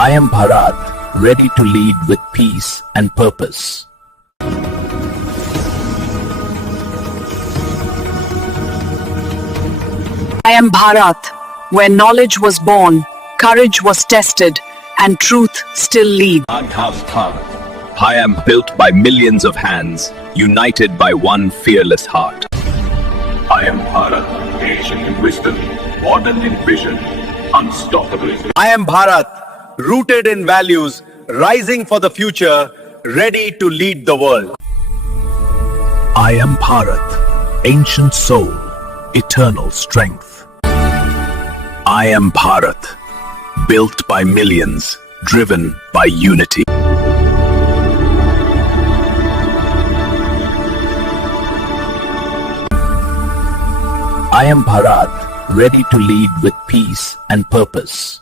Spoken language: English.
I am Bharat, ready to lead with peace and purpose. I am Bharat, where knowledge was born, courage was tested, and truth still leads. I am built by millions of hands, united by one fearless heart. I am Bharat, ancient in wisdom, modern in vision, unstoppable. I am Bharat, rooted in values, rising for the future, ready to lead the world. I am Bharat, ancient soul, eternal strength. I am Bharat, built by millions, driven by unity. I am Bharat, ready to lead with peace and purpose.